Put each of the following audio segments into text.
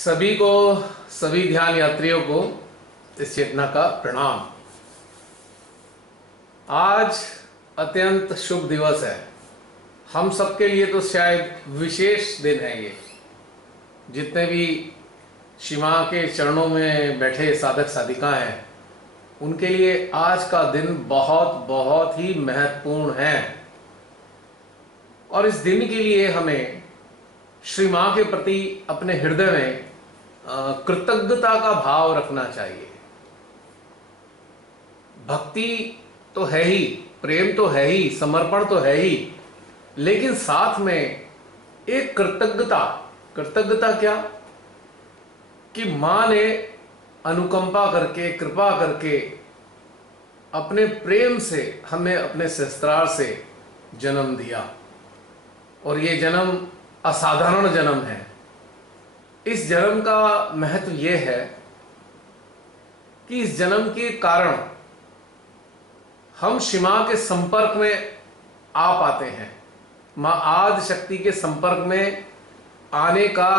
सभी को, सभी ध्यान यात्रियों को इस चेतना का प्रणाम। आज अत्यंत शुभ दिवस है। हम सबके लिए तो शायद विशेष दिन है ये। जितने भी शिव मां के चरणों में बैठे साधक साधिका हैं, उनके लिए आज का दिन बहुत बहुत ही महत्वपूर्ण है। और इस दिन के लिए हमें श्री मां के प्रति अपने हृदय में कृतज्ञता का भाव रखना चाहिए। भक्ति तो है ही, प्रेम तो है ही, समर्पण तो है ही, लेकिन साथ में एक कृतज्ञता। कृतज्ञता क्या? कि मां ने अनुकंपा करके, कृपा करके, अपने प्रेम से हमें अपने सहस्त्रार से जन्म दिया। और ये जन्म असाधारण जन्म है। इस जन्म का महत्व यह है कि इस जन्म के कारण हम शिव मां के संपर्क में आ पाते हैं। मां आदि शक्ति के संपर्क में आने का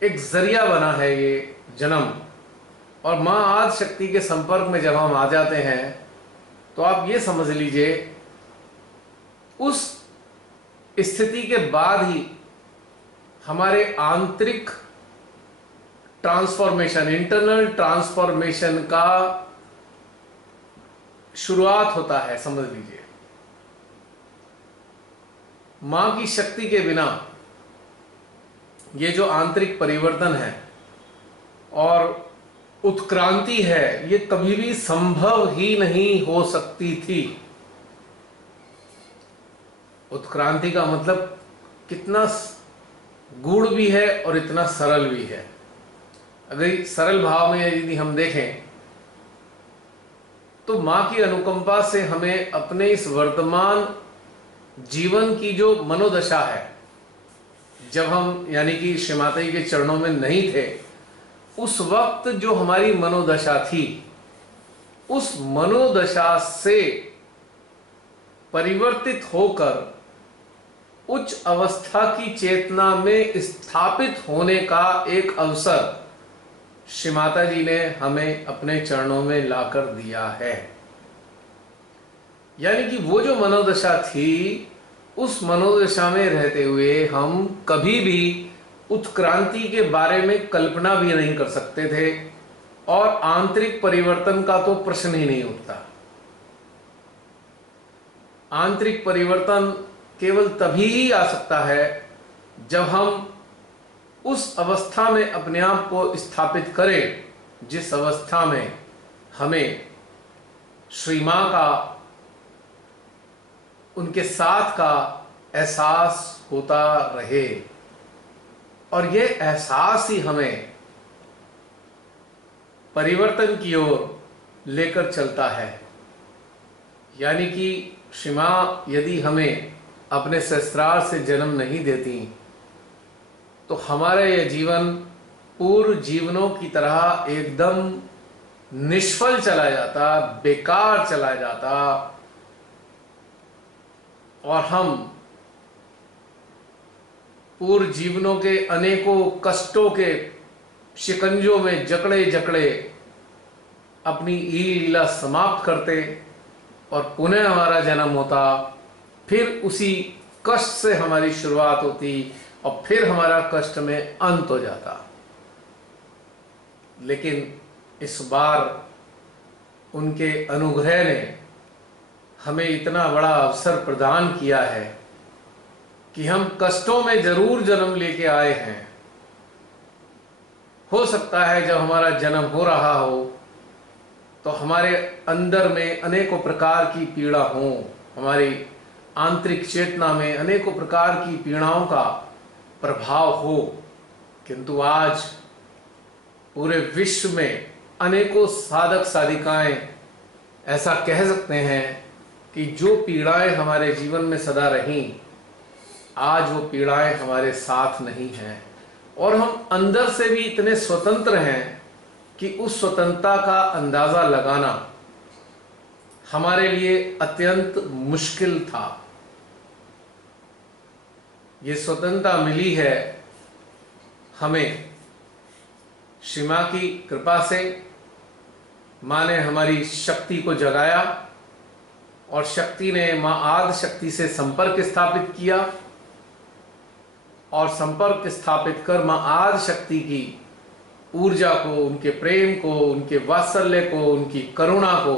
एक जरिया बना है ये जन्म। और मां आदि शक्ति के संपर्क में जब हम आ जाते हैं तो आप ये समझ लीजिए, उस स्थिति के बाद ही हमारे आंतरिक ट्रांसफॉर्मेशन, इंटरनल ट्रांसफॉर्मेशन का शुरुआत होता है। समझ लीजिए, मां की शक्ति के बिना ये जो आंतरिक परिवर्तन है और उत्क्रांति है, ये कभी भी संभव ही नहीं हो सकती थी। उत्क्रांति का मतलब कितना गूढ़ भी है और इतना सरल भी है। अगर सरल भाव में यदि हम देखें तो मां की अनुकंपा से हमें अपने इस वर्तमान जीवन की जो मनोदशा है, जब हम यानी कि श्री माता जी के चरणों में नहीं थे, उस वक्त जो हमारी मनोदशा थी, उस मनोदशा से परिवर्तित होकर उच्च अवस्था की चेतना में स्थापित होने का एक अवसर श्री माता जी ने हमें अपने चरणों में लाकर दिया है। यानी कि वो जो मनोदशा थी, उस मनोदशा में रहते हुए हम कभी भी उत्क्रांति के बारे में कल्पना भी नहीं कर सकते थे और आंतरिक परिवर्तन का तो प्रश्न ही नहीं उठता। आंतरिक परिवर्तन केवल तभी ही आ सकता है जब हम उस अवस्था में अपने आप को स्थापित करें जिस अवस्था में हमें श्री मां का, उनके साथ का एहसास होता रहे। और ये एहसास ही हमें परिवर्तन की ओर लेकर चलता है। यानी कि श्री मां यदि हमें अपने सहस्त्रार से जन्म नहीं देती तो हमारा यह जीवन पूर्व जीवनों की तरह एकदम निष्फल चला जाता, बेकार चला जाता और हम पूर्व जीवनों के अनेकों कष्टों के शिकंजों में जकड़े जकड़े अपनी लीला समाप्त करते और पुनः हमारा जन्म होता। फिर उसी कष्ट से हमारी शुरुआत होती और फिर हमारा कष्ट में अंत हो जाता। लेकिन इस बार उनके अनुग्रह ने हमें इतना बड़ा अवसर प्रदान किया है कि हम कष्टों में जरूर जन्म लेके आए हैं। हो सकता है जब हमारा जन्म हो रहा हो तो हमारे अंदर में अनेकों प्रकार की पीड़ा हो, हमारी आंतरिक चेतना में अनेकों प्रकार की पीड़ाओं का प्रभाव हो, किंतु आज पूरे विश्व में अनेकों साधक साधिकाएं ऐसा कह सकते हैं कि जो पीड़ाएं हमारे जीवन में सदा रहीं, आज वो पीड़ाएं हमारे साथ नहीं हैं। और हम अंदर से भी इतने स्वतंत्र हैं कि उस स्वतंत्रता का अंदाजा लगाना हमारे लिए अत्यंत मुश्किल था। ये स्वतंत्रता मिली है हमें श्री माँ की कृपा से माँ ने हमारी शक्ति को जगाया और शक्ति ने माँ आदि शक्ति से संपर्क स्थापित किया और संपर्क स्थापित कर माँ आदि शक्ति की ऊर्जा को, उनके प्रेम को, उनके वात्सल्य को, उनकी करुणा को,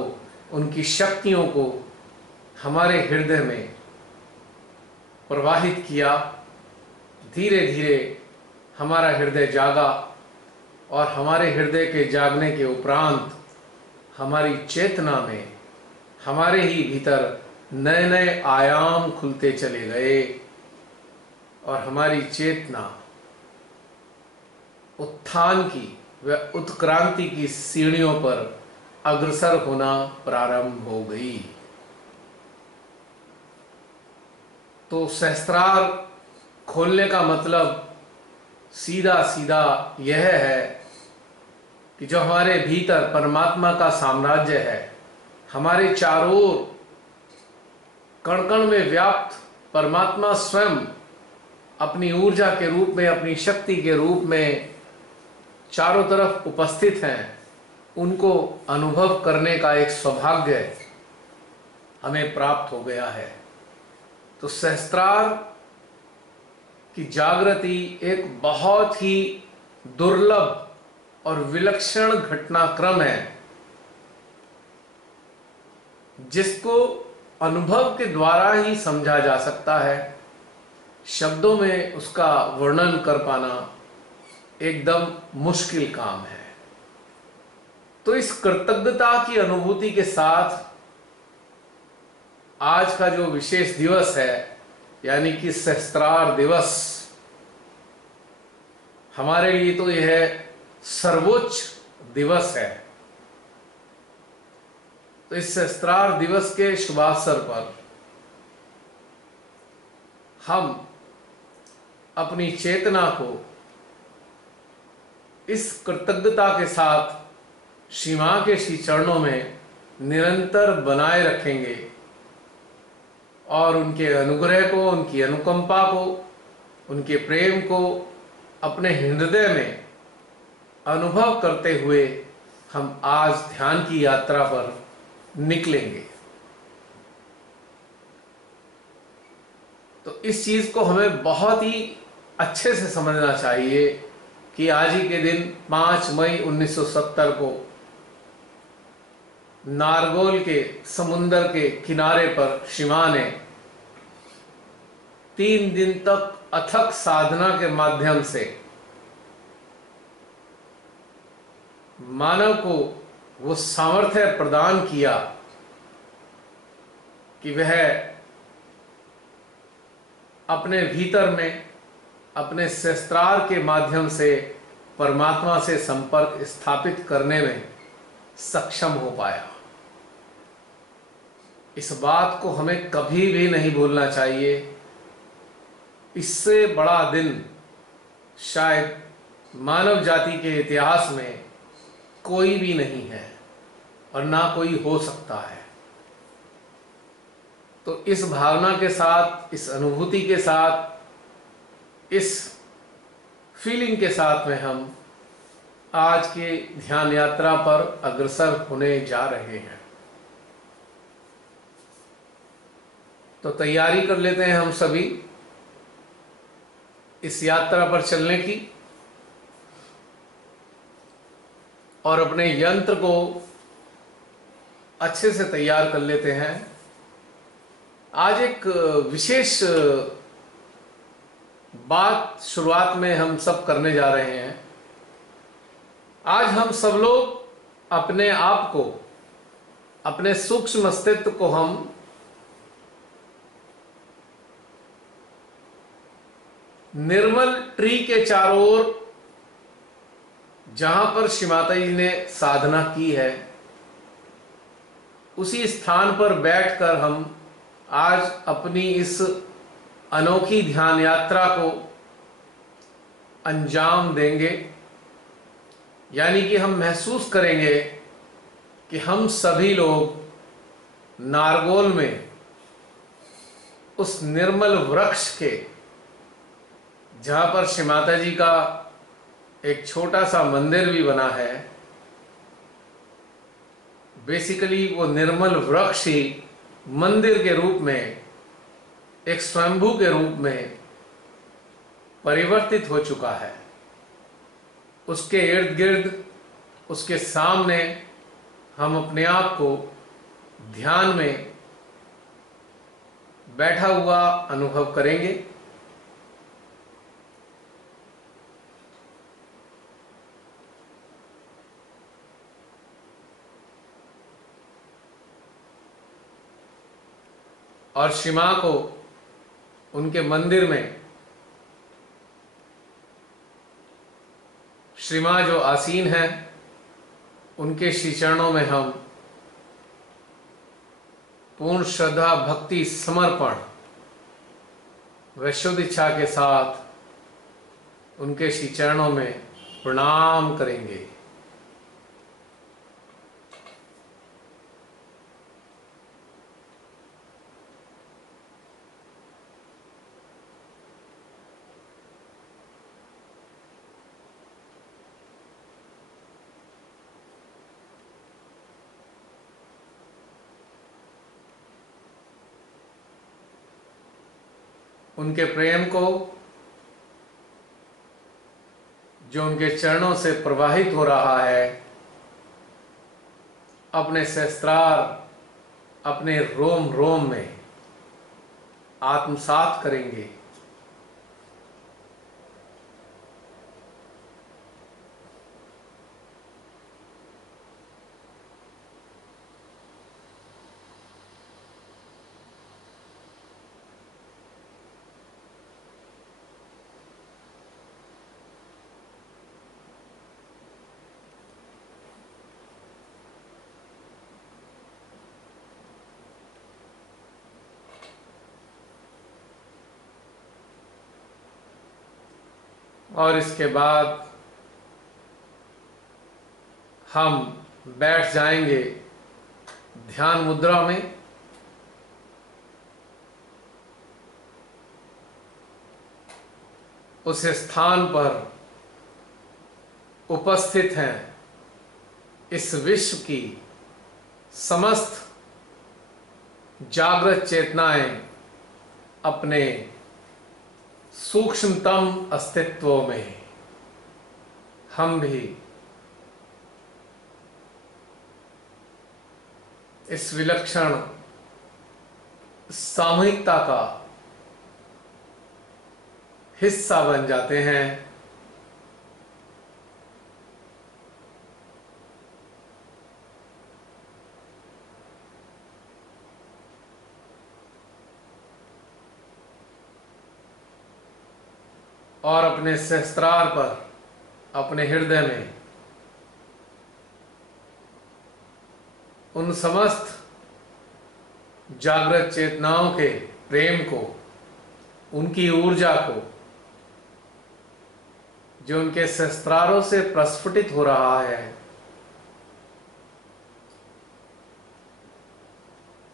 उनकी शक्तियों को हमारे हृदय में प्रवाहित किया। धीरे धीरे हमारा हृदय जागा और हमारे हृदय के जागने के उपरांत हमारी चेतना में हमारे ही भीतर नए नए आयाम खुलते चले गए और हमारी चेतना उत्थान की व उत्क्रांति की सीढ़ियों पर अग्रसर होना प्रारंभ हो गई। तो सहस्त्रार खोलने का मतलब सीधा सीधा यह है कि जो हमारे भीतर परमात्मा का साम्राज्य है, हमारे चारों ओर कण कण में व्याप्त परमात्मा स्वयं अपनी ऊर्जा के रूप में, अपनी शक्ति के रूप में चारों तरफ उपस्थित हैं, उनको अनुभव करने का एक सौभाग्य हमें प्राप्त हो गया है। तो सहस्त्रार की जागृति एक बहुत ही दुर्लभ और विलक्षण घटनाक्रम है, जिसको अनुभव के द्वारा ही समझा जा सकता है। शब्दों में उसका वर्णन कर पाना एकदम मुश्किल काम है। तो इस कृतज्ञता की अनुभूति के साथ आज का जो विशेष दिवस है, यानी कि सहस्त्रार दिवस, हमारे लिए तो यह सर्वोच्च दिवस है। तो इस सहस्त्रार दिवस के शुभावसर पर हम अपनी चेतना को इस कृतज्ञता के साथ श्री मां के श्री चरणों में निरंतर बनाए रखेंगे और उनके अनुग्रह को, उनकी अनुकंपा को, उनके प्रेम को अपने हृदय में अनुभव करते हुए हम आज ध्यान की यात्रा पर निकलेंगे। तो इस चीज को हमें बहुत ही अच्छे से समझना चाहिए कि आज ही के दिन 5 मई 1970 को नारगोल के समुंदर के किनारे पर श्री मां ने 3 दिन तक अथक साधना के माध्यम से मानव को वो सामर्थ्य प्रदान किया कि वह अपने भीतर में अपने सहस्त्रार के माध्यम से परमात्मा से संपर्क स्थापित करने में सक्षम हो पाया। इस बात को हमें कभी भी नहीं भूलना चाहिए। इससे बड़ा दिन शायद मानव जाति के इतिहास में कोई भी नहीं है और ना कोई हो सकता है। तो इस भावना के साथ, इस अनुभूति के साथ, इस फीलिंग के साथ में हम आज के ध्यान यात्रा पर अग्रसर होने जा रहे हैं। तो तैयारी कर लेते हैं हम सभी इस यात्रा पर चलने की और अपने यंत्र को अच्छे से तैयार कर लेते हैं। आज एक विशेष बात शुरुआत में हम सब करने जा रहे हैं। आज हम सब लोग अपने आप को, अपने सूक्ष्म अस्तित्व को हम निर्मल ट्री के चारों ओर, जहां पर श्री माता जी ने साधना की है, उसी स्थान पर बैठकर हम आज अपनी इस अनोखी ध्यान यात्रा को अंजाम देंगे। यानी कि हम महसूस करेंगे कि हम सभी लोग नारगोल में उस निर्मल वृक्ष के, जहां पर श्री माता जी का एक छोटा सा मंदिर भी बना है। बेसिकली वो निर्मल वृक्ष ही मंदिर के रूप में, एक स्वयंभू के रूप में परिवर्तित हो चुका है। उसके इर्द गिर्द, उसके सामने हम अपने आप को ध्यान में बैठा हुआ अनुभव करेंगे। और श्री मां को उनके मंदिर में, श्री मां जो आसीन है, उनके श्री चरणों में हम पूर्ण श्रद्धा, भक्ति, समर्पण व शुद्ध इच्छा के साथ उनके श्री चरणों में प्रणाम करेंगे। उनके प्रेम को, जो उनके चरणों से प्रवाहित हो रहा है, अपने सहस्त्रार, अपने रोम रोम में आत्मसात करेंगे। और इसके बाद हम बैठ जाएंगे ध्यान मुद्रा में। उस स्थान पर उपस्थित हैं इस विश्व की समस्त जागृत चेतनाएं अपने सूक्ष्मतम अस्तित्व में। हम भी इस विलक्षण सामूहिकता का हिस्सा बन जाते हैं। और अपने सहस्त्रार पर, अपने हृदय में उन समस्त जागृत चेतनाओं के प्रेम को, उनकी ऊर्जा को, जो उनके सहस्त्रारों से प्रस्फुटित हो रहा है,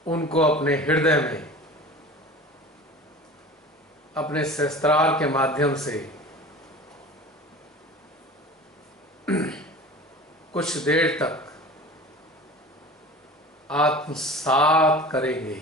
उनको अपने हृदय में, अपने सहस्त्रार के माध्यम से कुछ देर तक आत्मसात करेंगे।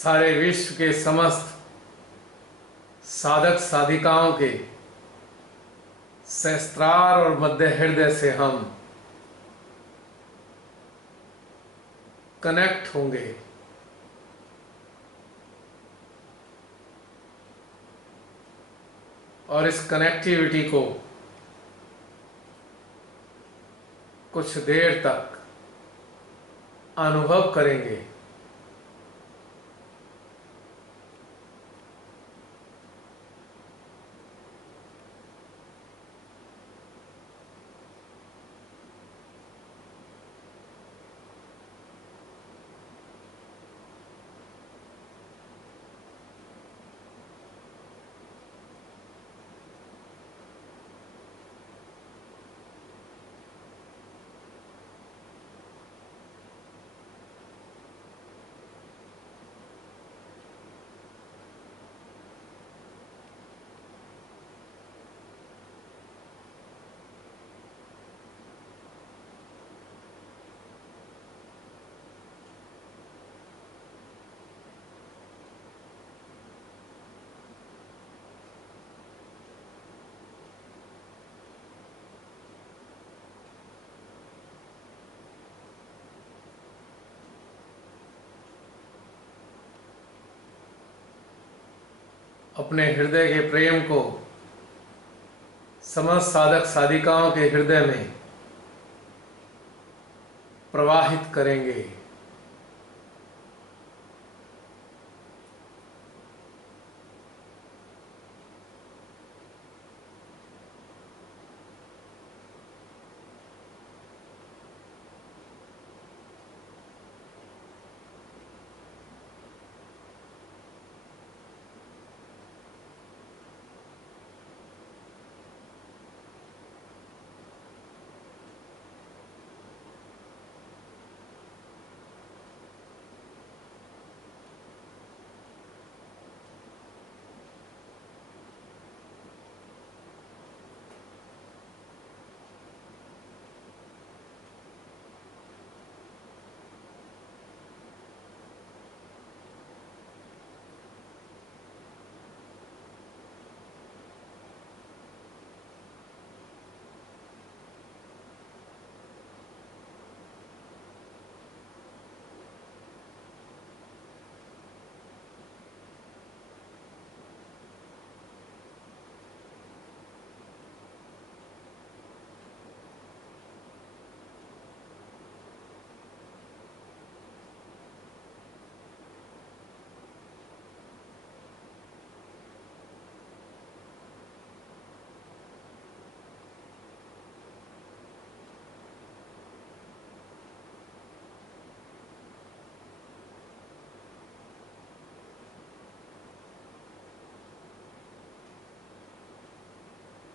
सारे विश्व के समस्त साधक साधिकाओं के सहस्त्रार और मध्य हृदय से हम कनेक्ट होंगे। और इस कनेक्टिविटी को कुछ देर तक अनुभव करेंगे। अपने हृदय के प्रेम को समस्त साधक साधिकाओं के हृदय में प्रवाहित करेंगे।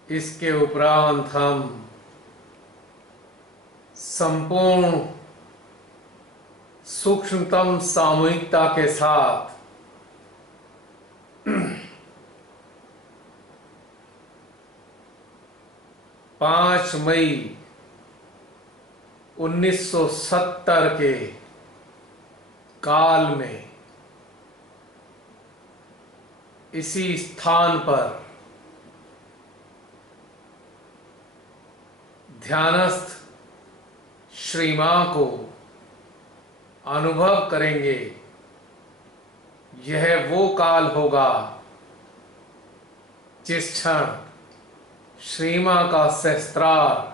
इसके उपरांत हम संपूर्ण सूक्ष्मतम सामूहिकता के साथ 5 मई 1970 के काल में इसी स्थान पर ध्यानस्थ श्री मां को अनुभव करेंगे। यह वो काल होगा जिस क्षण श्री मां का सहस्त्रार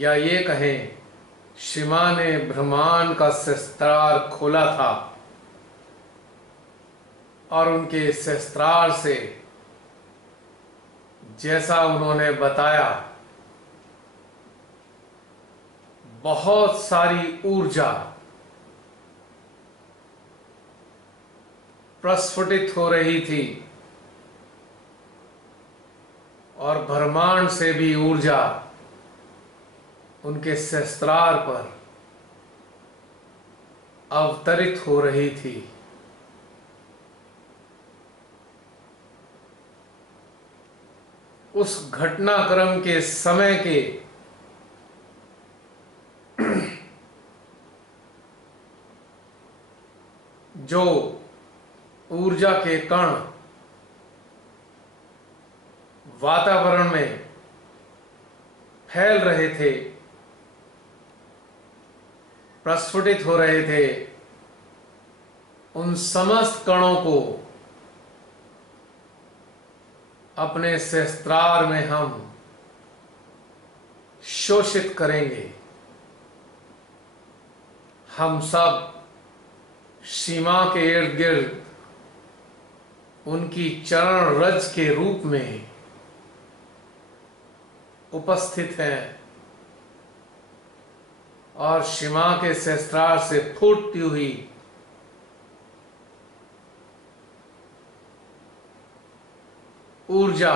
या ये कहें श्री मां ने ब्रह्मांड का सहस्त्रार खोला था और उनके सहस्त्रार से जैसा उन्होंने बताया बहुत सारी ऊर्जा प्रस्फुटित हो रही थी और ब्रह्मांड से भी ऊर्जा उनके सहस्त्रार पर अवतरित हो रही थी। उस घटनाक्रम के समय के जो ऊर्जा के कण वातावरण में फैल रहे थे, प्रस्फुटित हो रहे थे, उन समस्त कणों को अपने सहस्त्रार में हम शोषित करेंगे। हम सब सीमा के इर्द गिर्द उनकी चरण रज के रूप में उपस्थित हैं और सीमा के सहस्त्रार से फूटती हुई ऊर्जा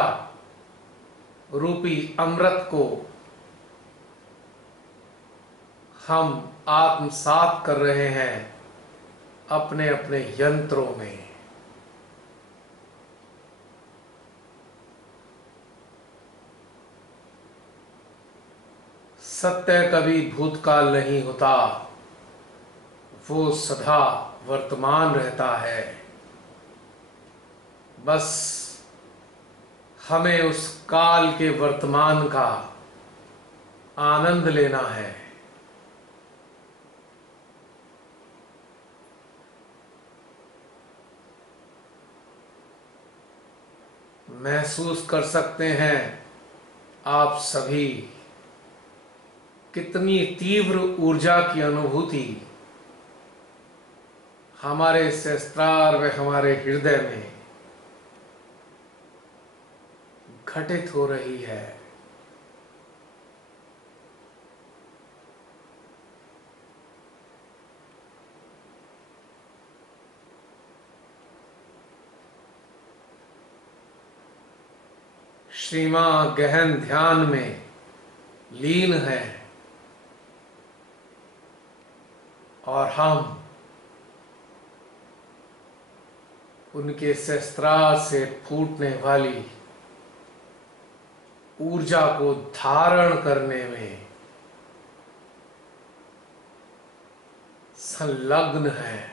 रूपी अमृत को हम आत्मसात कर रहे हैं अपने अपने यंत्रों में। सत्य कभी भूतकाल नहीं होता, वो सदा वर्तमान रहता है। बस हमें उस काल के वर्तमान का आनंद लेना है। महसूस कर सकते हैं आप सभी कितनी तीव्र ऊर्जा की अनुभूति हमारे सहस्त्रार व हमारे हृदय में घटित हो रही है। श्री मां गहन ध्यान में लीन है और हम उनके सहस्त्रार से फूटने वाली ऊर्जा को धारण करने में संलग्न है।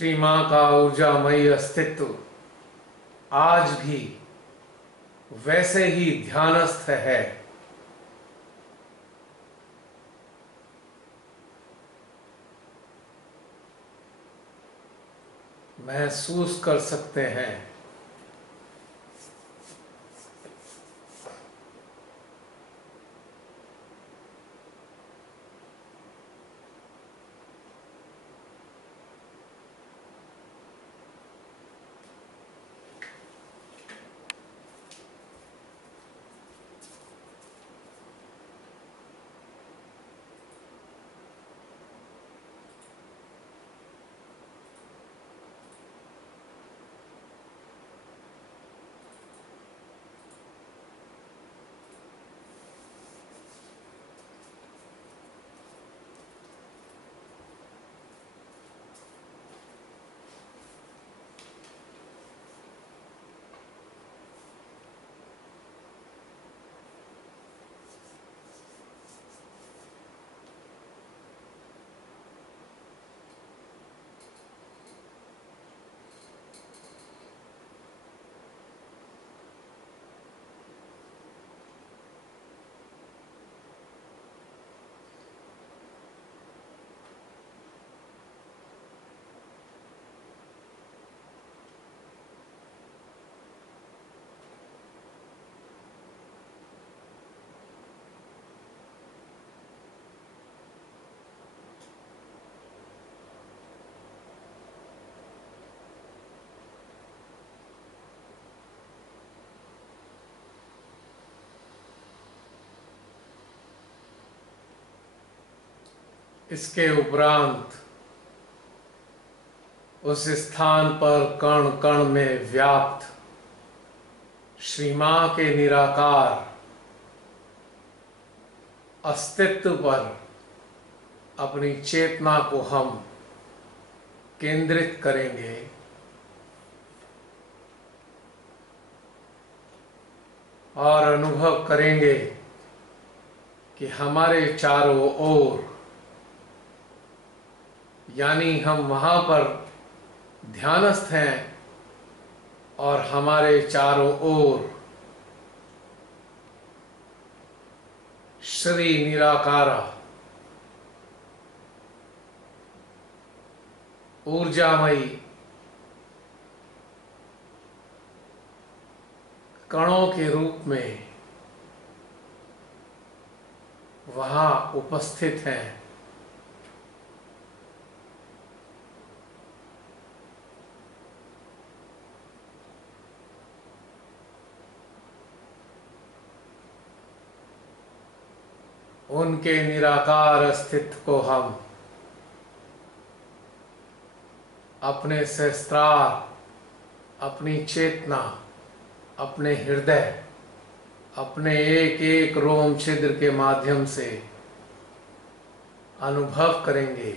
श्री मां का ऊर्जामयी अस्तित्व आज भी वैसे ही ध्यानस्थ है। महसूस कर सकते हैं। इसके उपरांत उस स्थान पर कण कण में व्याप्त श्री मां के निराकार अस्तित्व पर अपनी चेतना को हम केंद्रित करेंगे और अनुभव करेंगे कि हमारे चारों ओर, यानी हम वहां पर ध्यानस्थ हैं और हमारे चारों ओर श्री निराकारा ऊर्जामयी कणों के रूप में वहां उपस्थित हैं। उनके निराकार अस्तित्व को हम अपने सहस्त्रार, अपनी चेतना, अपने हृदय, अपने एक एक रोम छिद्र के माध्यम से अनुभव करेंगे।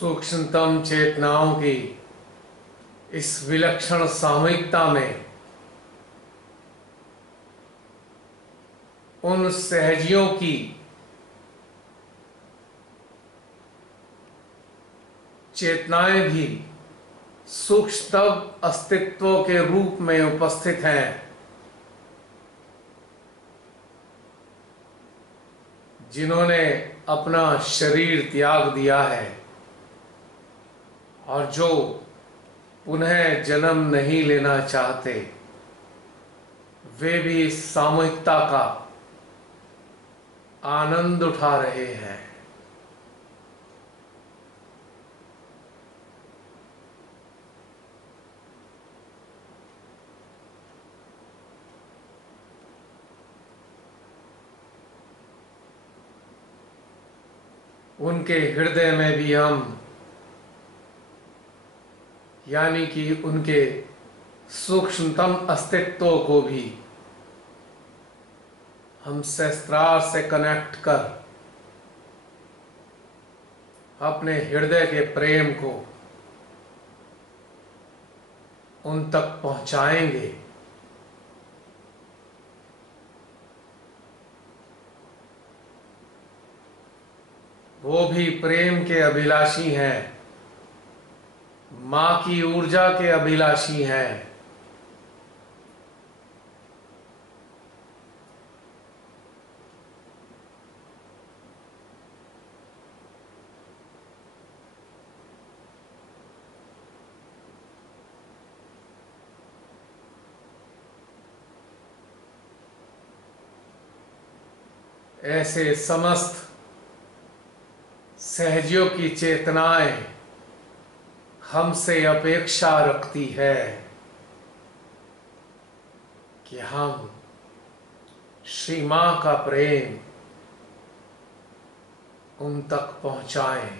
सूक्ष्मतम चेतनाओं की इस विलक्षण सामूहिकता में उन सहजियों की चेतनाएं भी सूक्ष्मतम अस्तित्व के रूप में उपस्थित हैं, जिन्होंने अपना शरीर त्याग दिया है और जो पुनः जन्म नहीं लेना चाहते, वे भी इस सामूहिकता का आनंद उठा रहे हैं। उनके हृदय में भी हम, यानी कि उनके सूक्ष्मतम अस्तित्व को भी हम सहस्त्रार से कनेक्ट कर अपने हृदय के प्रेम को उन तक पहुंचाएंगे। वो भी प्रेम के अभिलाषी हैं, मां की ऊर्जा के अभिलाषी हैं। ऐसे समस्त सहजियों की चेतनाएं हमसे अपेक्षा रखती है कि हम श्री मां का प्रेम उन तक पहुंचाएं।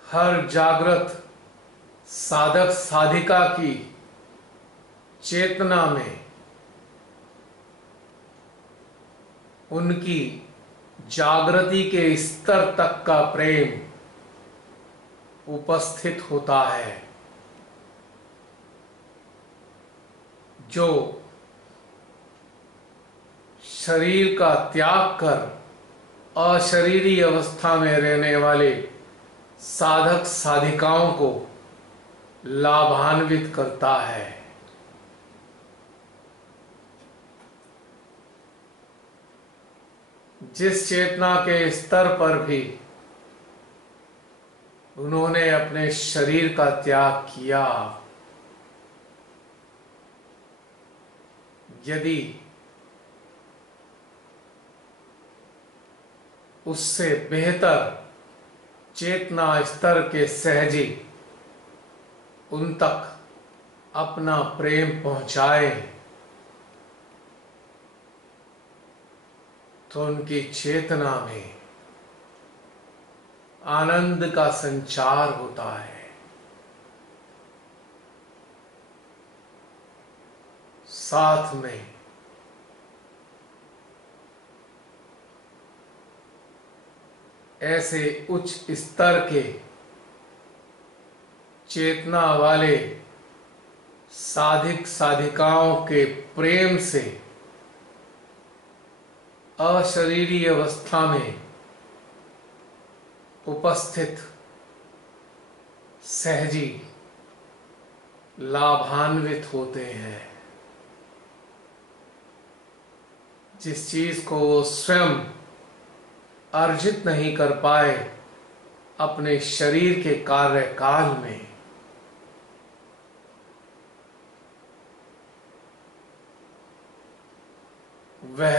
हर जागृत साधक साधिका की चेतना में उनकी जागृति के स्तर तक का प्रेम उपस्थित होता है, जो शरीर का त्याग कर अशरीरी अवस्था में रहने वाले साधक साधिकाओं को लाभान्वित करता है। जिस चेतना के स्तर पर भी उन्होंने अपने शरीर का त्याग किया, यदि उससे बेहतर चेतना स्तर के सहजी उन तक अपना प्रेम पहुंचाए, तो उनकी चेतना में आनंद का संचार होता है। साथ में ऐसे उच्च स्तर के चेतना वाले साधिक साधिकाओं के प्रेम से अशरीरी अवस्था में उपस्थित सहजी लाभान्वित होते हैं। जिस चीज को वो स्वयं अर्जित नहीं कर पाए अपने शरीर के कार्यकाल में, वह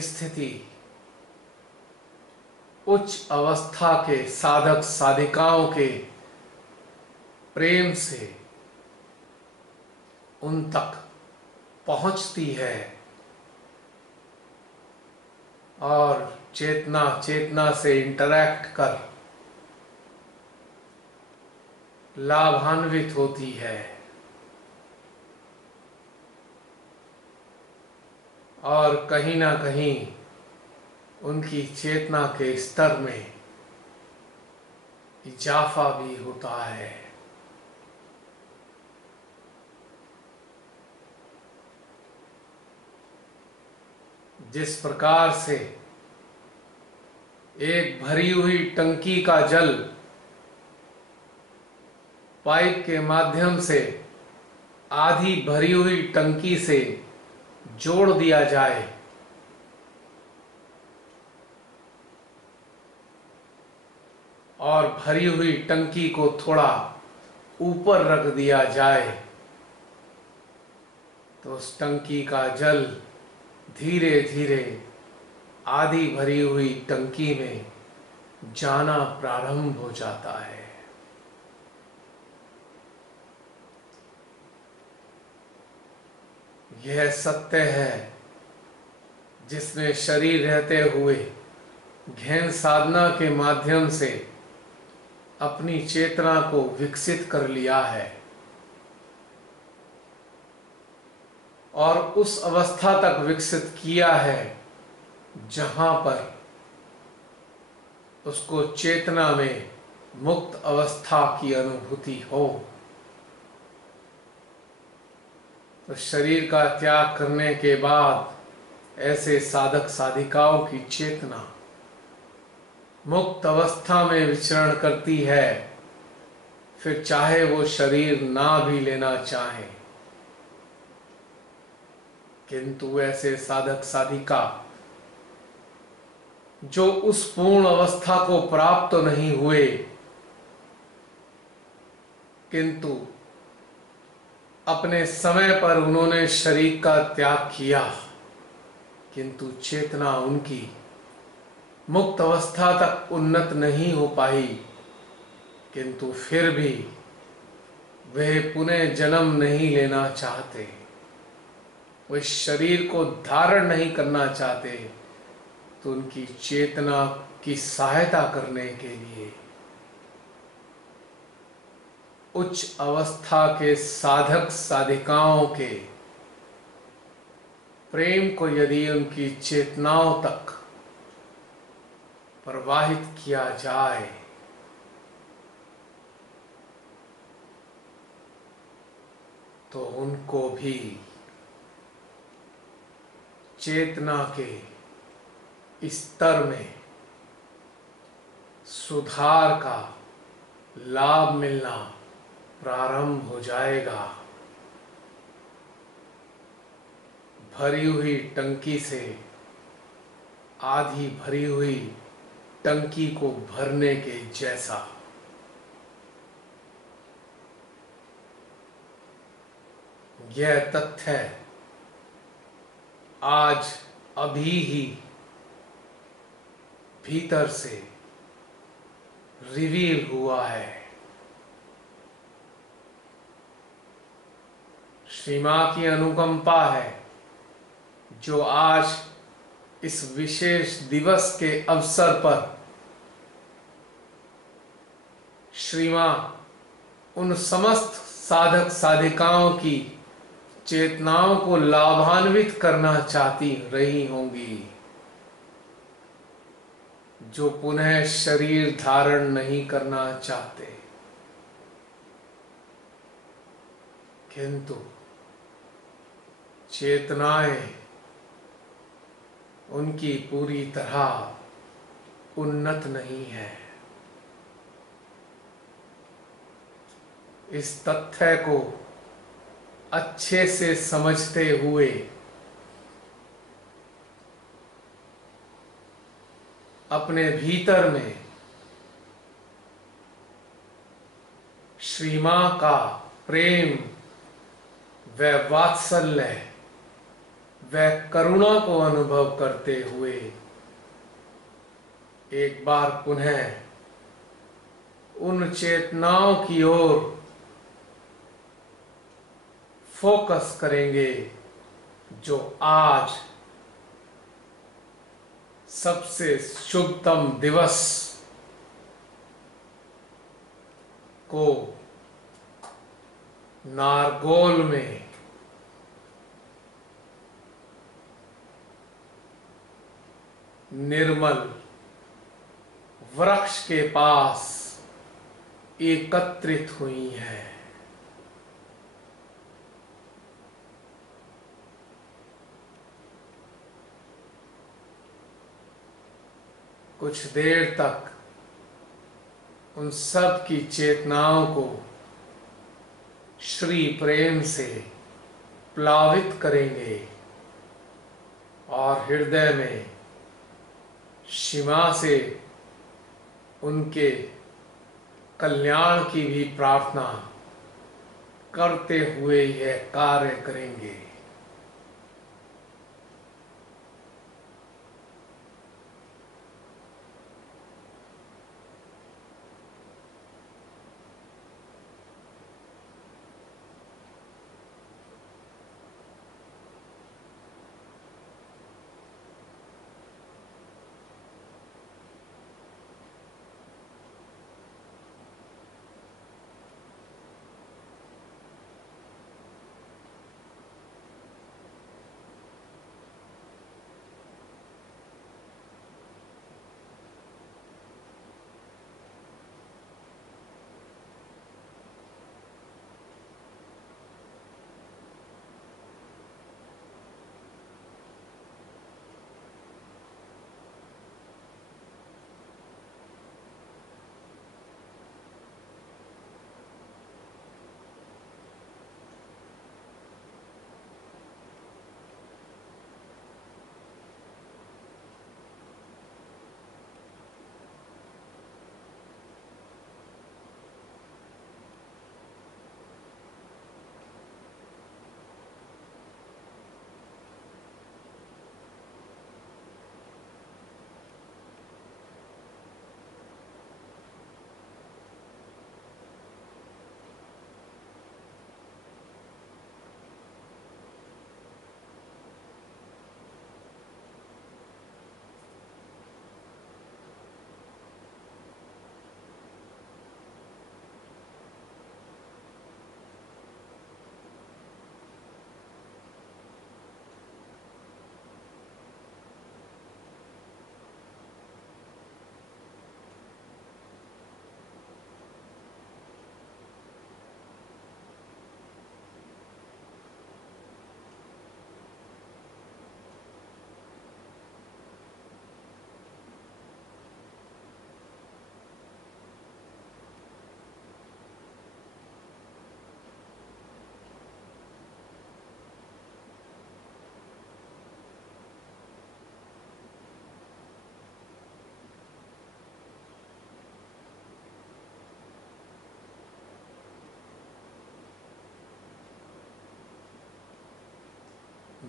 स्थिति उच्च अवस्था के साधक साधिकाओं के प्रेम से उन तक पहुंचती है और चेतना चेतना से इंटरैक्ट कर लाभान्वित होती है और कहीं ना कहीं उनकी चेतना के स्तर में इजाफा भी होता है। जिस प्रकार से एक भरी हुई टंकी का जल पाइप के माध्यम से आधी भरी हुई टंकी से जोड़ दिया जाए और भरी हुई टंकी को थोड़ा ऊपर रख दिया जाए तो उस टंकी का जल धीरे धीरे आधी भरी हुई टंकी में जाना प्रारंभ हो जाता है। यह सत्य है जिसने शरीर रहते हुए गहन साधना के माध्यम से अपनी चेतना को विकसित कर लिया है और उस अवस्था तक विकसित किया है जहां पर उसको चेतना में मुक्त अवस्था की अनुभूति हो। तो शरीर का त्याग करने के बाद ऐसे साधक साधिकाओं की चेतना मुक्त अवस्था में विचरण करती है, फिर चाहे वो शरीर ना भी लेना चाहे। किंतु ऐसे साधक साधिका जो उस पूर्ण अवस्था को प्राप्त तो नहीं हुए, किंतु अपने समय पर उन्होंने शरीर का त्याग किया, किंतु चेतना उनकी मुक्त अवस्था तक उन्नत नहीं हो पाई, किंतु फिर भी वे पुनः जन्म नहीं लेना चाहते, वे शरीर को धारण नहीं करना चाहते। तो उनकी चेतना की सहायता करने के लिए उच्च अवस्था के साधक साधिकाओं के प्रेम को यदि उनकी चेतनाओं तक प्रवाहित किया जाए तो उनको भी चेतना के स्तर में सुधार का लाभ मिलना प्रारंभ हो जाएगा। भरी हुई टंकी से आधी भरी हुई टंकी को भरने के जैसा। यह तथ्य आज अभी ही भीतर से रिवील हुआ है। श्री मां की अनुकंपा है जो आज इस विशेष दिवस के अवसर पर श्री मां उन समस्त साधक साधिकाओं की चेतनाओं को लाभान्वित करना चाहती रही होंगी जो पुनः शरीर धारण नहीं करना चाहते, किंतु चेतनाएं उनकी पूरी तरह उन्नत नहीं है। इस तथ्य को अच्छे से समझते हुए अपने भीतर में श्री मां का प्रेम व वात्सल्य व करुणा को अनुभव करते हुए एक बार पुनः उन चेतनाओं की ओर फोकस करेंगे जो आज सबसे शुभतम दिवस को नारगोल में निर्मल वृक्ष के पास एकत्रित हुई है। कुछ देर तक उन सब की चेतनाओं को श्री प्रेम से प्लावित करेंगे और हृदय में शिवा से उनके कल्याण की भी प्रार्थना करते हुए यह कार्य करेंगे।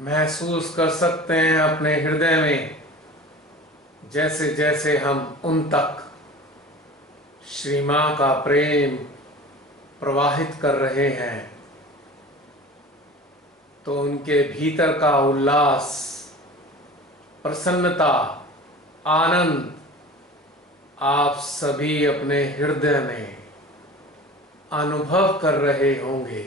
महसूस कर सकते हैं अपने हृदय में जैसे जैसे हम उन तक श्री मां का प्रेम प्रवाहित कर रहे हैं तो उनके भीतर का उल्लास, प्रसन्नता, आनंद आप सभी अपने हृदय में अनुभव कर रहे होंगे।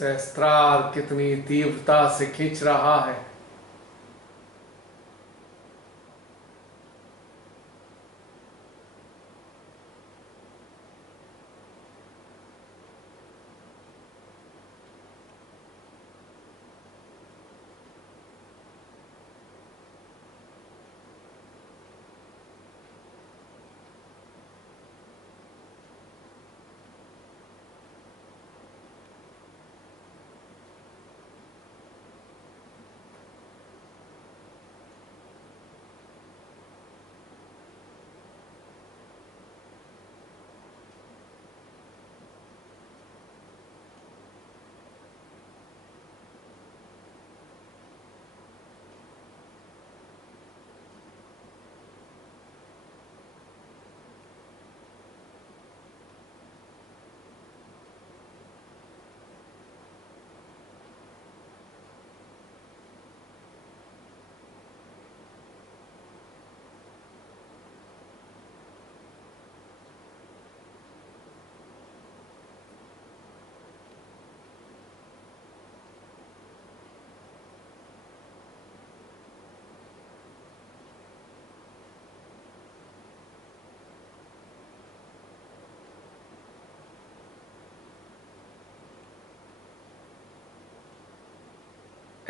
सहस्त्रार कितनी तीव्रता से खींच रहा है।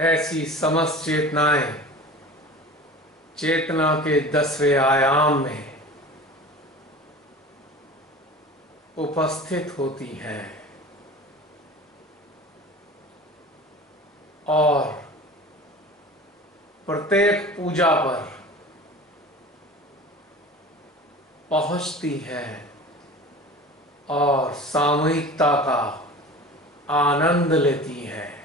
ऐसी समस्त चेतनाएं चेतना के 10वें आयाम में उपस्थित होती हैं और प्रत्येक पूजा पर पहुंचती हैं और सामूहिकता का आनंद लेती हैं।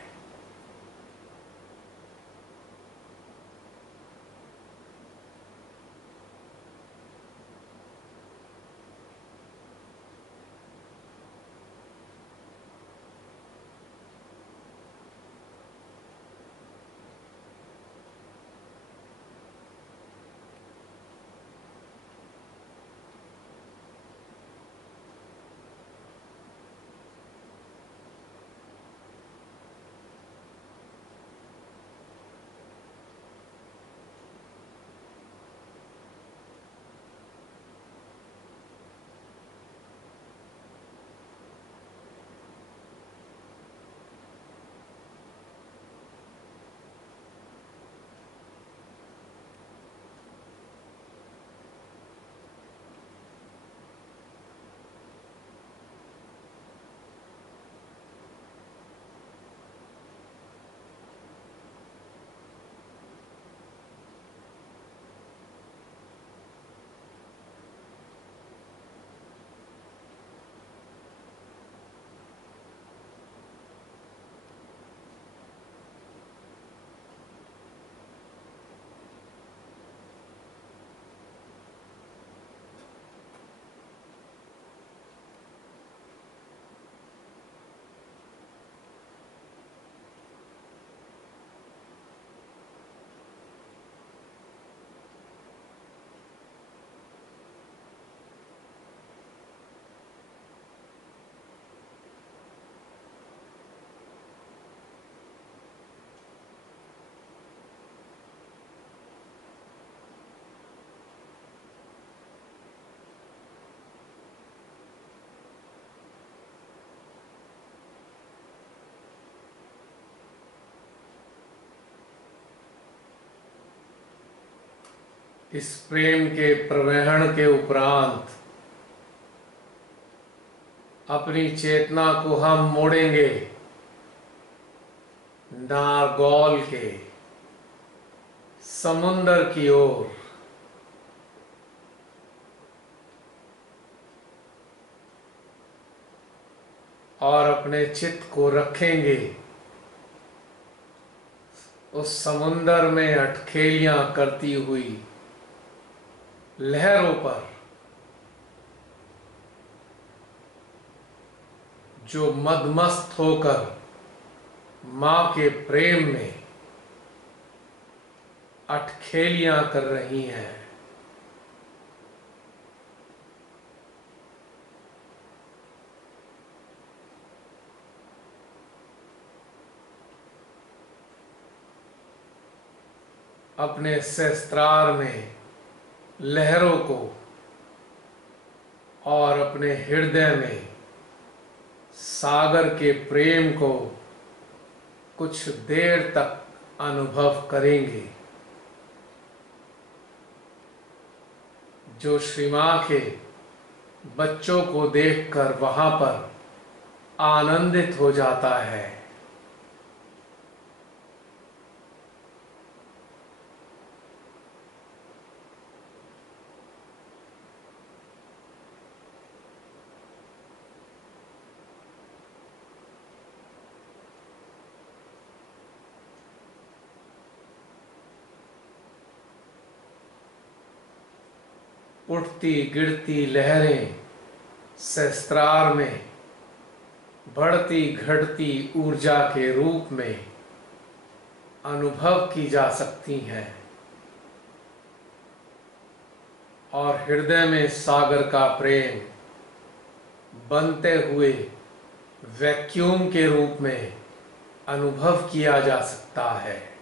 इस प्रेम के प्रवहन के उपरांत अपनी चेतना को हम मोड़ेंगे नारगौल के समुंदर की ओर और अपने चित्त को रखेंगे उस समुंदर में अटखेलियां करती हुई लहरों पर, जो मदमस्त होकर मां के प्रेम में अटखेलियां कर रही हैं। अपने सहस्त्रार में लहरों को और अपने हृदय में सागर के प्रेम को कुछ देर तक अनुभव करेंगे, जो श्री मां के बच्चों को देखकर वहां पर आनंदित हो जाता है। उठती गिरती लहरें सहस्त्रार में बढ़ती घटती ऊर्जा के रूप में अनुभव की जा सकती हैं और हृदय में सागर का प्रेम बनते हुए वैक्यूम के रूप में अनुभव किया जा सकता है।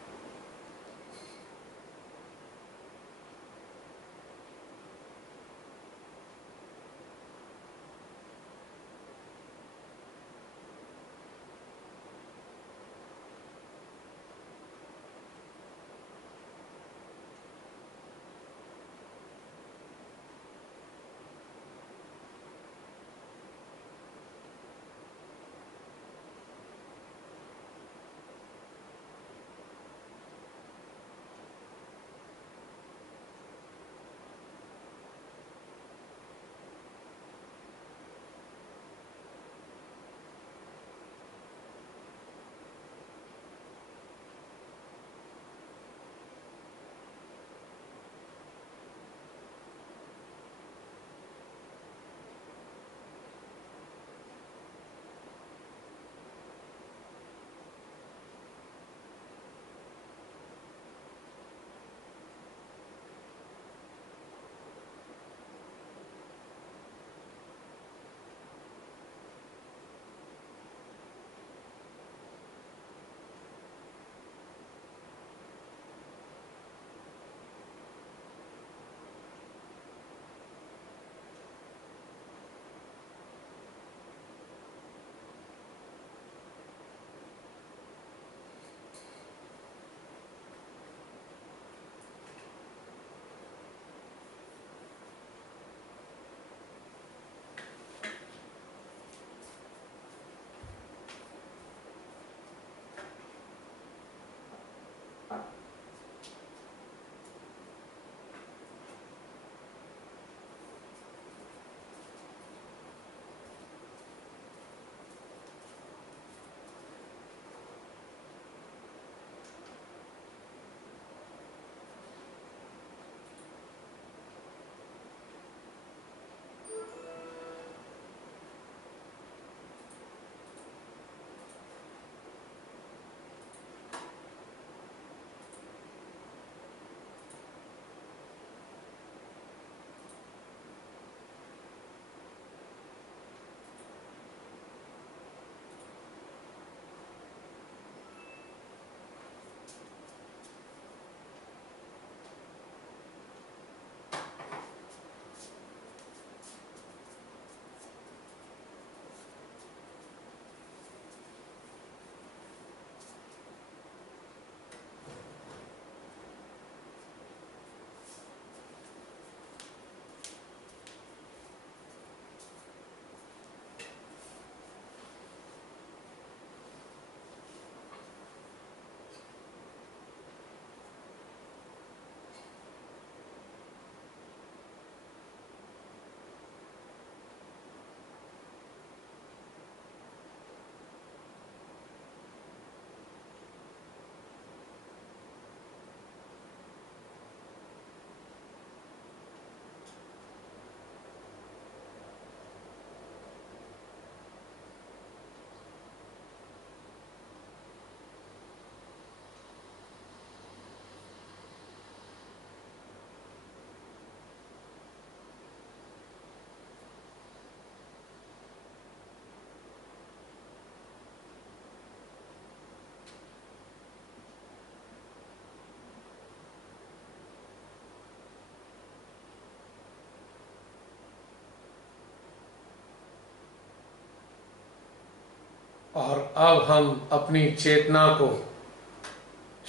और अब हम अपनी चेतना को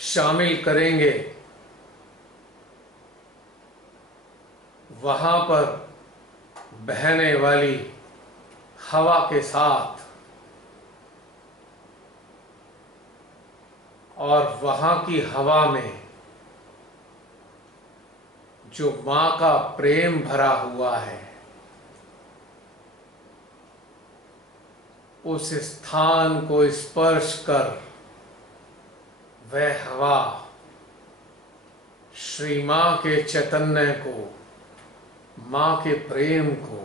शामिल करेंगे वहां पर बहने वाली हवा के साथ, और वहां की हवा में जो मां का प्रेम भरा हुआ है, उस स्थान को स्पर्श कर वह हवा श्री मां के चैतन्य को, मां के प्रेम को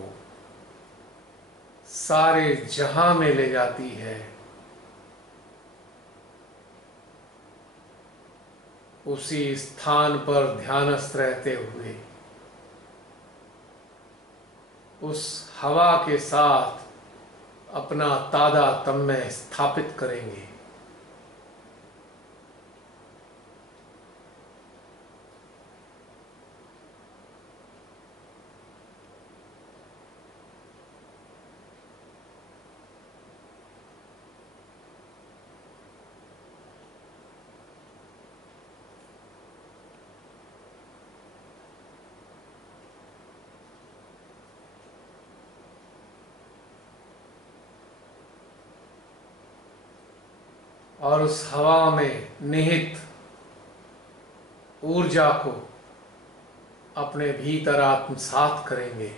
सारे जहां में ले जाती है। उसी स्थान पर ध्यानस्थ रहते हुए उस हवा के साथ अपना तादात्म्य स्थापित करेंगे। और उस हवा में निहित ऊर्जा को अपने भीतर आत्मसात करेंगे।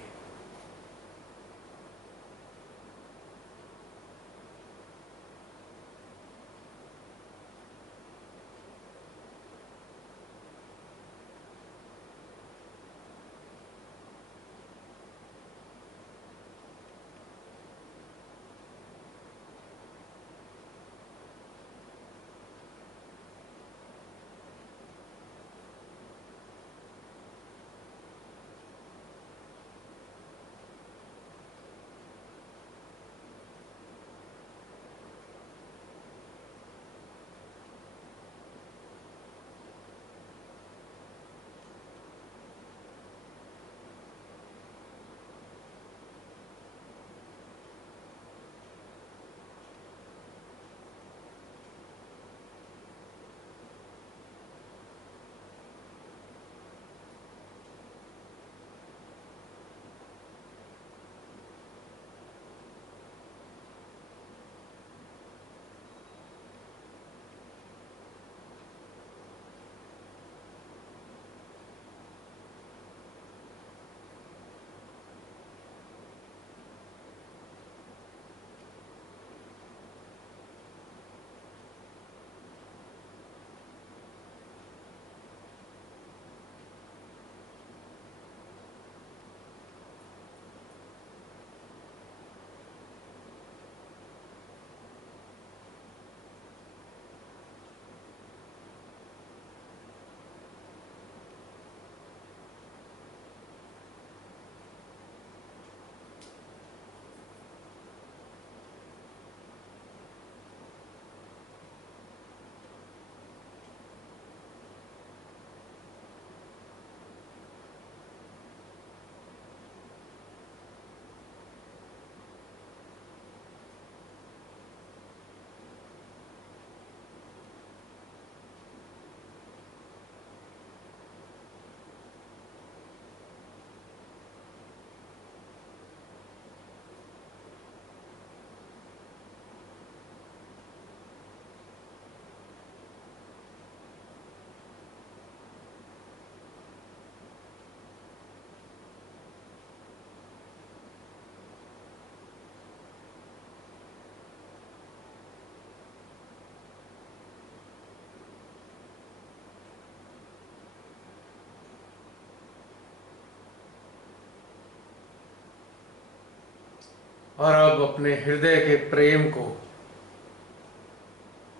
और अब अपने हृदय के प्रेम को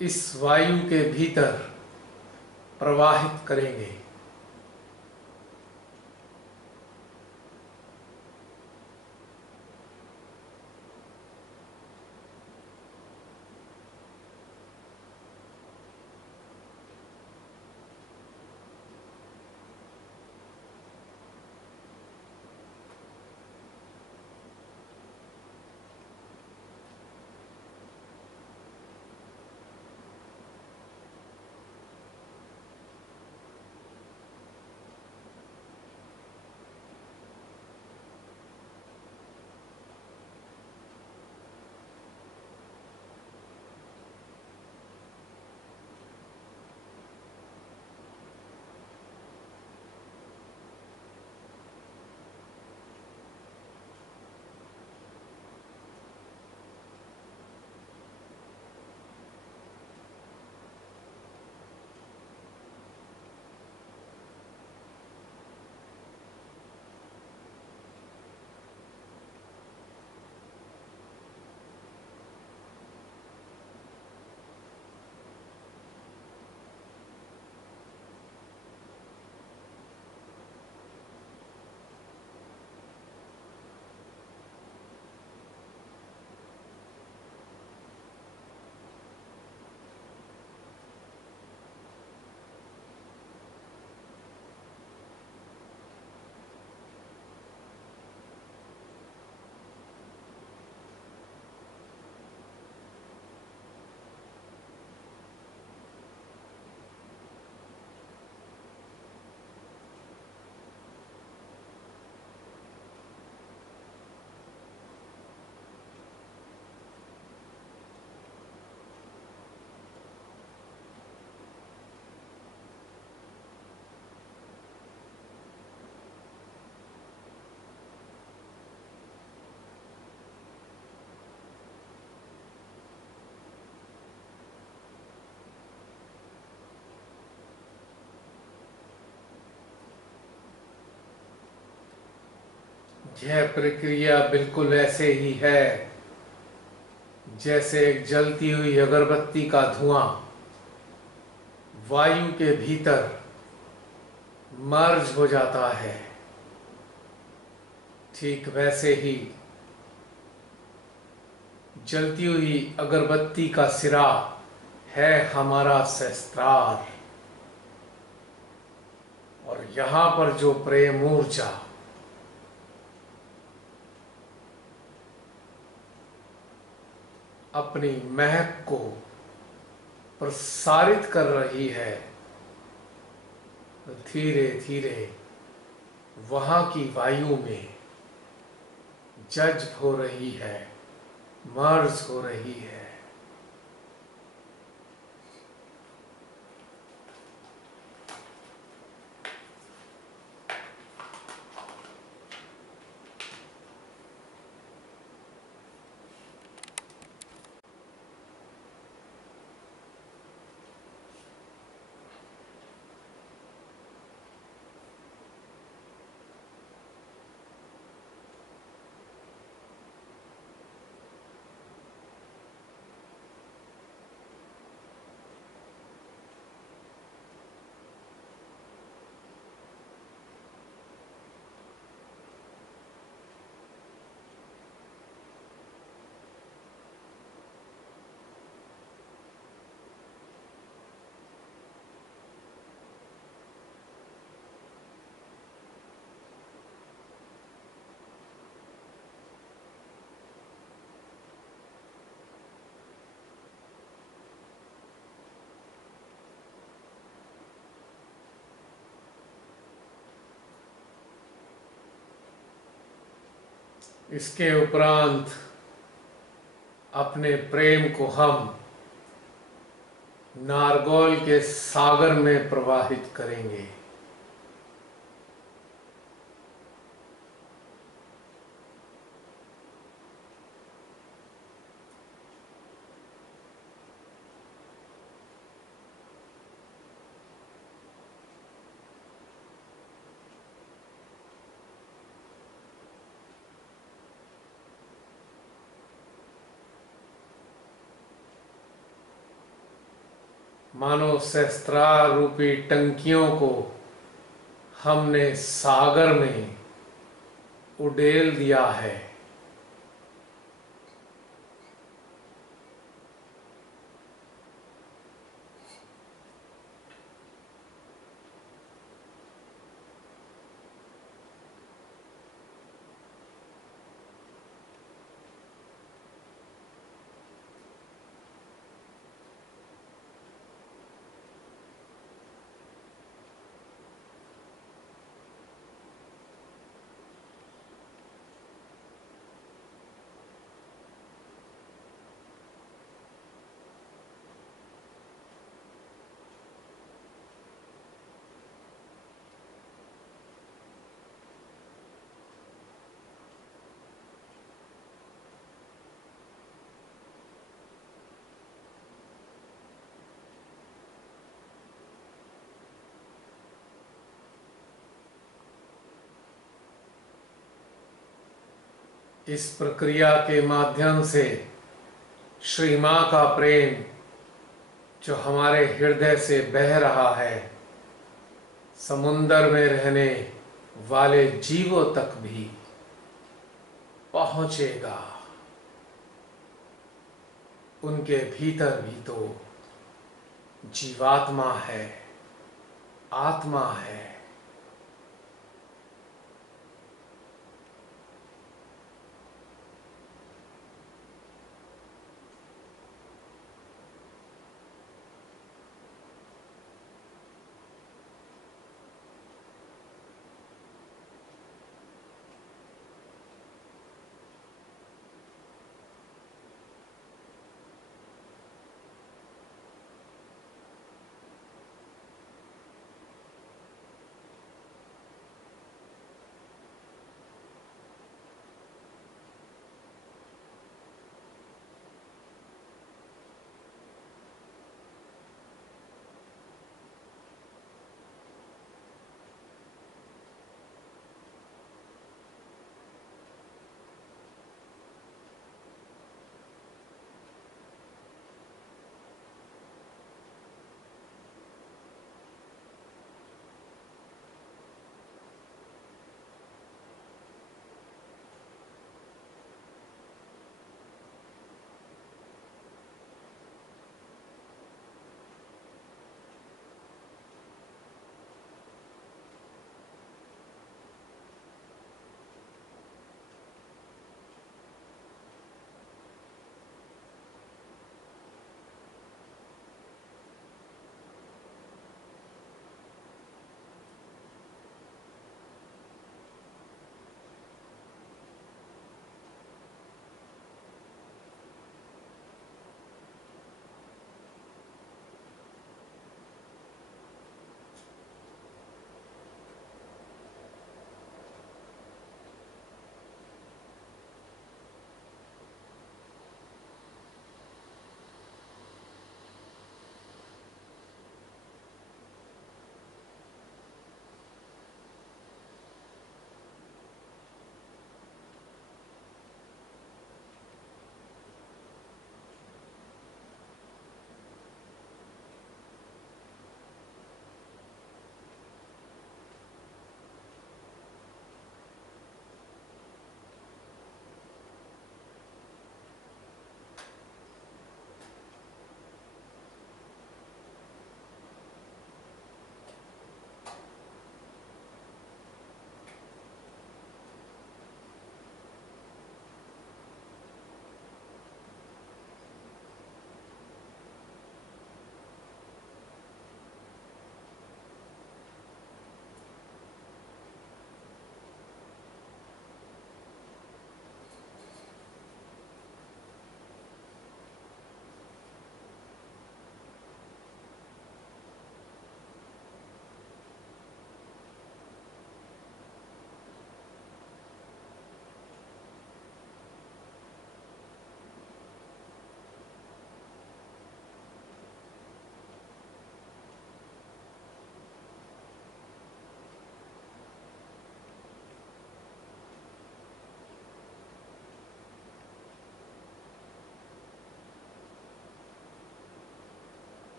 इस वायु के भीतर प्रवाहित करेंगे। यह प्रक्रिया बिल्कुल ऐसे ही है जैसे एक जलती हुई अगरबत्ती का धुआं वायु के भीतर मर्ज हो जाता है। ठीक वैसे ही जलती हुई अगरबत्ती का सिरा है हमारा सहस्त्रार, और यहाँ पर जो प्रेम ऊर्जा अपनी महक को प्रसारित कर रही है, धीरे धीरे वहाँ की वायु में जज्ब हो रही है, मर्ज हो रही है। इसके उपरांत अपने प्रेम को हम नारगौल के सागर में प्रवाहित करेंगे। मानो सहस्त्रार रूपी टंकियों को हमने सागर में उड़ेल दिया है। इस प्रक्रिया के माध्यम से श्री मां का प्रेम जो हमारे हृदय से बह रहा है, समुंदर में रहने वाले जीवों तक भी पहुंचेगा। उनके भीतर भी तो जीवात्मा है, आत्मा है।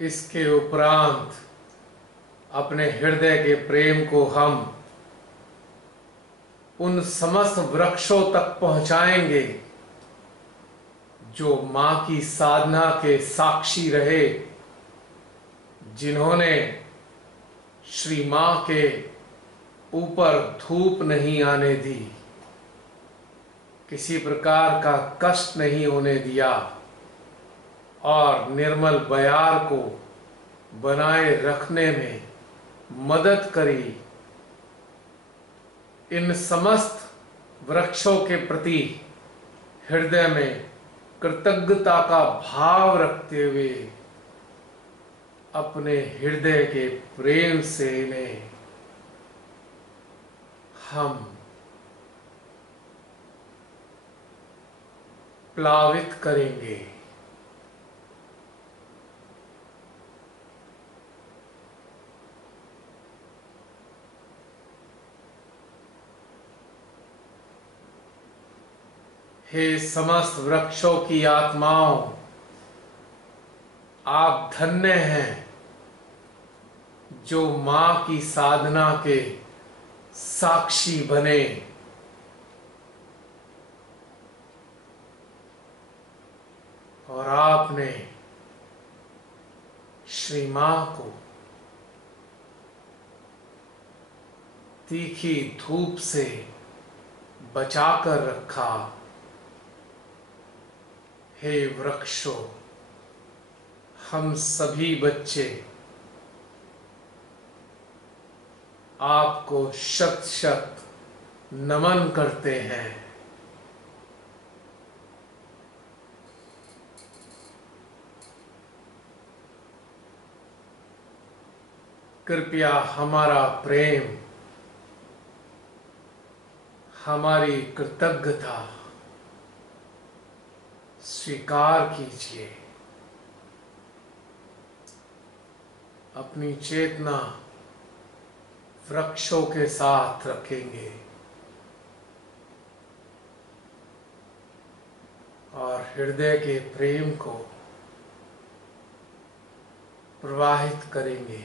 इसके उपरांत अपने हृदय के प्रेम को हम उन समस्त वृक्षों तक पहुंचाएंगे जो मां की साधना के साक्षी रहे, जिन्होंने श्री मां के ऊपर धूप नहीं आने दी, किसी प्रकार का कष्ट नहीं होने दिया और निर्मल बयार को बनाए रखने में मदद करी। इन समस्त वृक्षों के प्रति हृदय में कृतज्ञता का भाव रखते हुए अपने हृदय के प्रेम से इन्हें हम प्लावित करेंगे। हे समस्त वृक्षों की आत्माओं, आप धन्य हैं जो मां की साधना के साक्षी बने और आपने श्री मां को तीखी धूप से बचाकर रखा। हे वृक्षों, हम सभी बच्चे आपको शत शत नमन करते हैं। कृपया हमारा प्रेम, हमारी कृतज्ञता स्वीकार कीजिए। अपनी चेतना वृक्षों के साथ रखेंगे और हृदय के प्रेम को प्रवाहित करेंगे।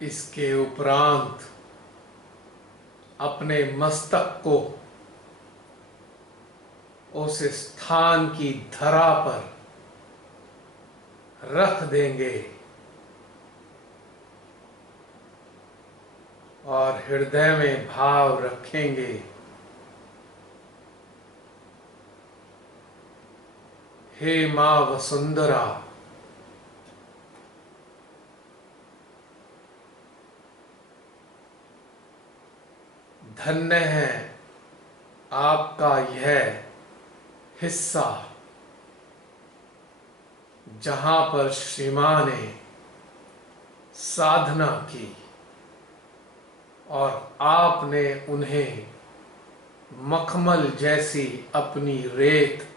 इसके उपरांत अपने मस्तक को उस स्थान की धरा पर रख देंगे और हृदय में भाव रखेंगे, हे मां वसुंधरा, धन्य है आपका यह हिस्सा जहां पर श्री मां ने साधना की और आपने उन्हें मखमल जैसी अपनी रेत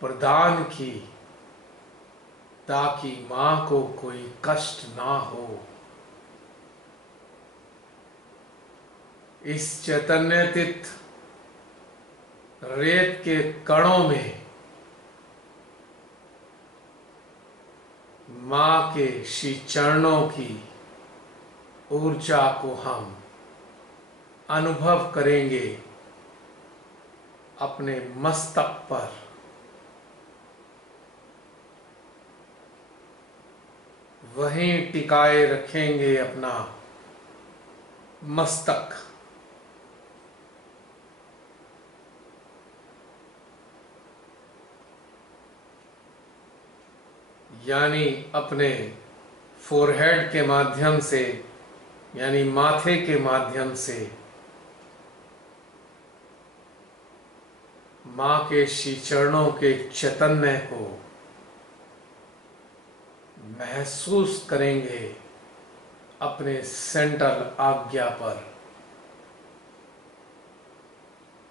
प्रदान की ताकि मां को कोई कष्ट ना हो। इस चैतन्यतीत रेत के कणों में मां के श्री चरणों की ऊर्जा को हम अनुभव करेंगे अपने मस्तक पर। वहीं टिकाए रखेंगे अपना मस्तक। यानी अपने फोरहेड के माध्यम से, यानी माथे के माध्यम से मां के श्री चरणों के चैतन्य को महसूस करेंगे अपने सेंट्रल आज्ञा पर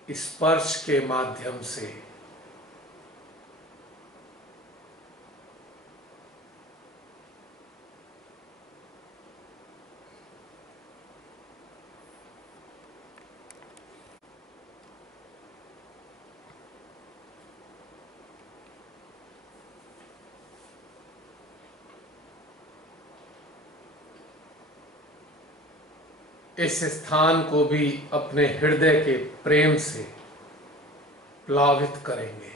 स्पर्श के माध्यम से। इस स्थान को भी अपने हृदय के प्रेम से प्लावित करेंगे।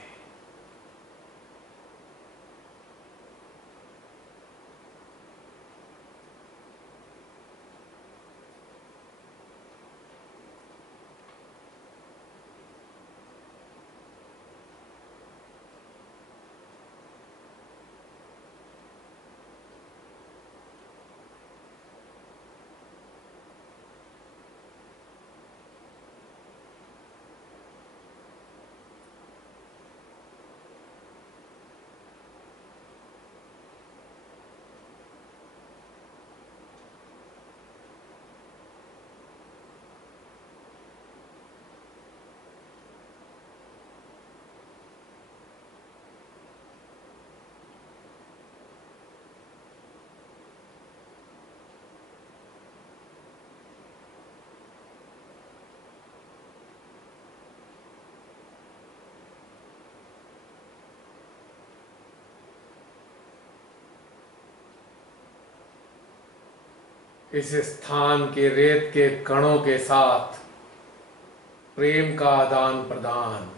इस स्थान के रेत के कणों के साथ प्रेम का आदान प्रदान।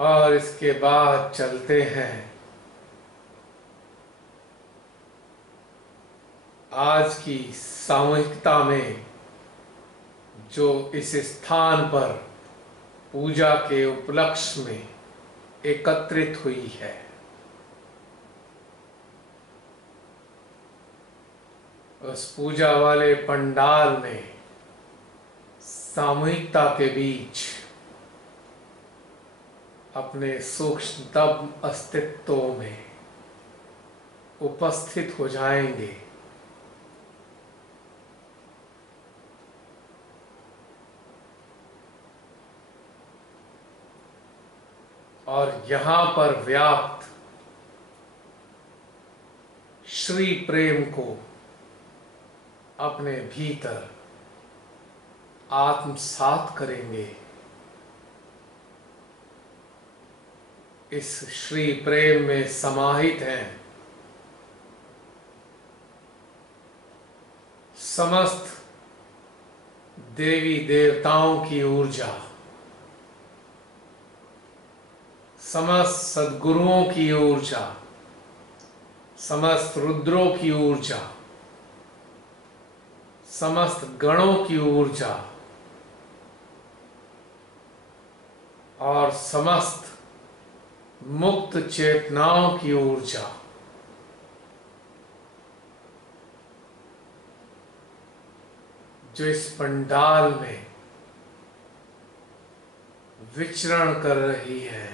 और इसके बाद चलते हैं आज की सामूहिकता में, जो इस स्थान पर पूजा के उपलक्ष्य में एकत्रित हुई है। उस पूजा वाले पंडाल में सामूहिकता के बीच अपने सूक्ष्मतम अस्तित्व में उपस्थित हो जाएंगे। और यहाँ पर व्याप्त श्री प्रेम को अपने भीतर आत्मसात करेंगे। इस श्री प्रेम में समाहित हैं समस्त देवी देवताओं की ऊर्जा, समस्त सद्गुरुओं की ऊर्जा, समस्त रुद्रों की ऊर्जा, समस्त गणों की ऊर्जा और समस्त मुक्त चेतनाओं की ऊर्जा जो इस पंडाल में विचरण कर रही है।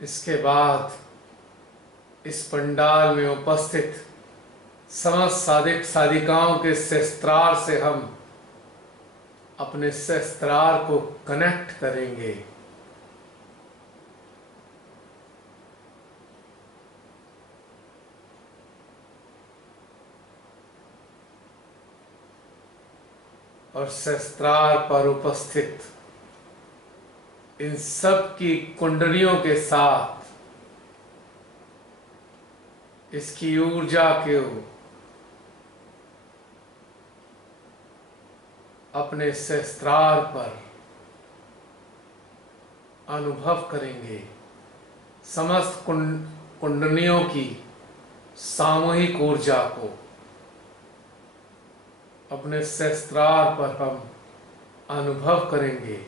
इसके बाद इस पंडाल में उपस्थित समस्त साधिक साधिकाओं के शस्त्रार से हम अपने शस्त्रार को कनेक्ट करेंगे। और शस्त्रार पर उपस्थित इन सब की कुंडलियों के साथ इसकी ऊर्जा को अपने शस्त्रार पर अनुभव करेंगे। समस्त कुंडलियों की सामूहिक ऊर्जा को अपने शस्त्रार पर हम अनुभव करेंगे।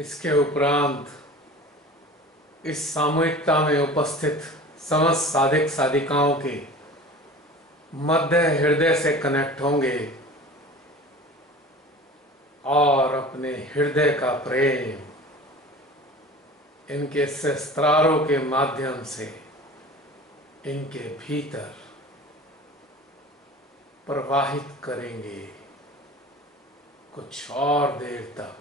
इसके उपरांत इस सामूहिकता में उपस्थित समस्त साधक साधिकाओं के मध्य हृदय से कनेक्ट होंगे और अपने हृदय का प्रेम इनके शस्त्रारों के माध्यम से इनके भीतर प्रवाहित करेंगे कुछ और देर तक।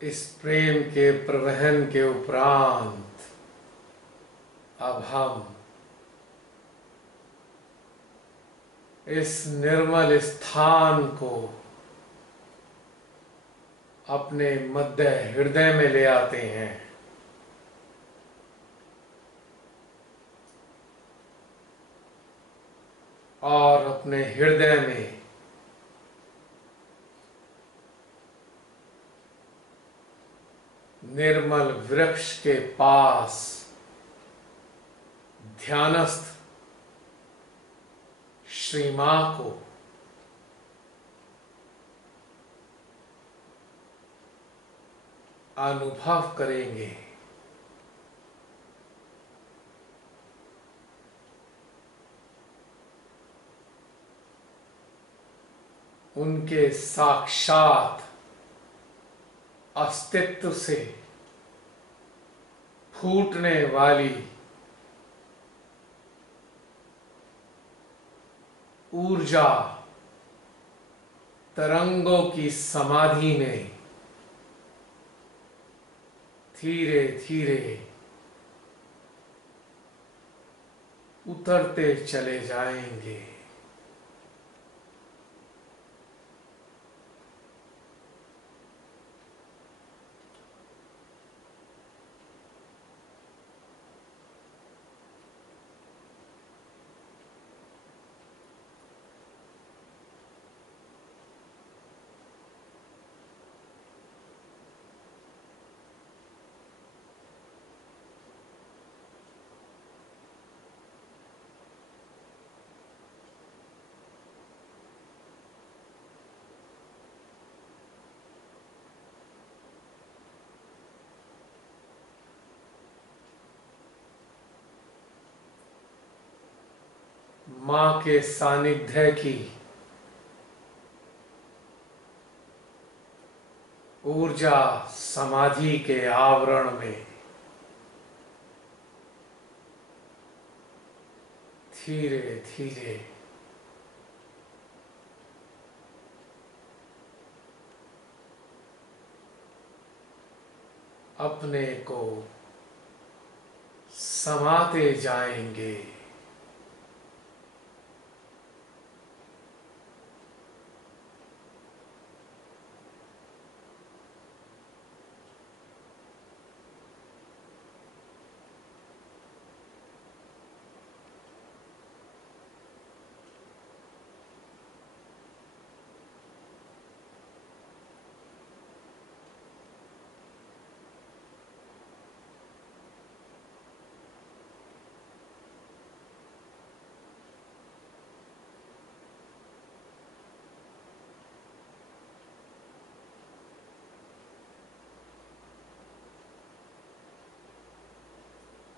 इस प्रेम के प्रवहन के उपरांत अब हम इस निर्मल स्थान को अपने मध्य हृदय में ले आते हैं और अपने हृदय में निर्मल वृक्ष के पास ध्यानस्थ श्री मां को अनुभव करेंगे। उनके साक्षात अस्तित्व से फूटने वाली ऊर्जा तरंगों की समाधि में धीरे धीरे उतरते चले जाएंगे। मां के सानिध्य की ऊर्जा समाधि के आवरण में धीरे धीरे अपने को समाते जाएंगे।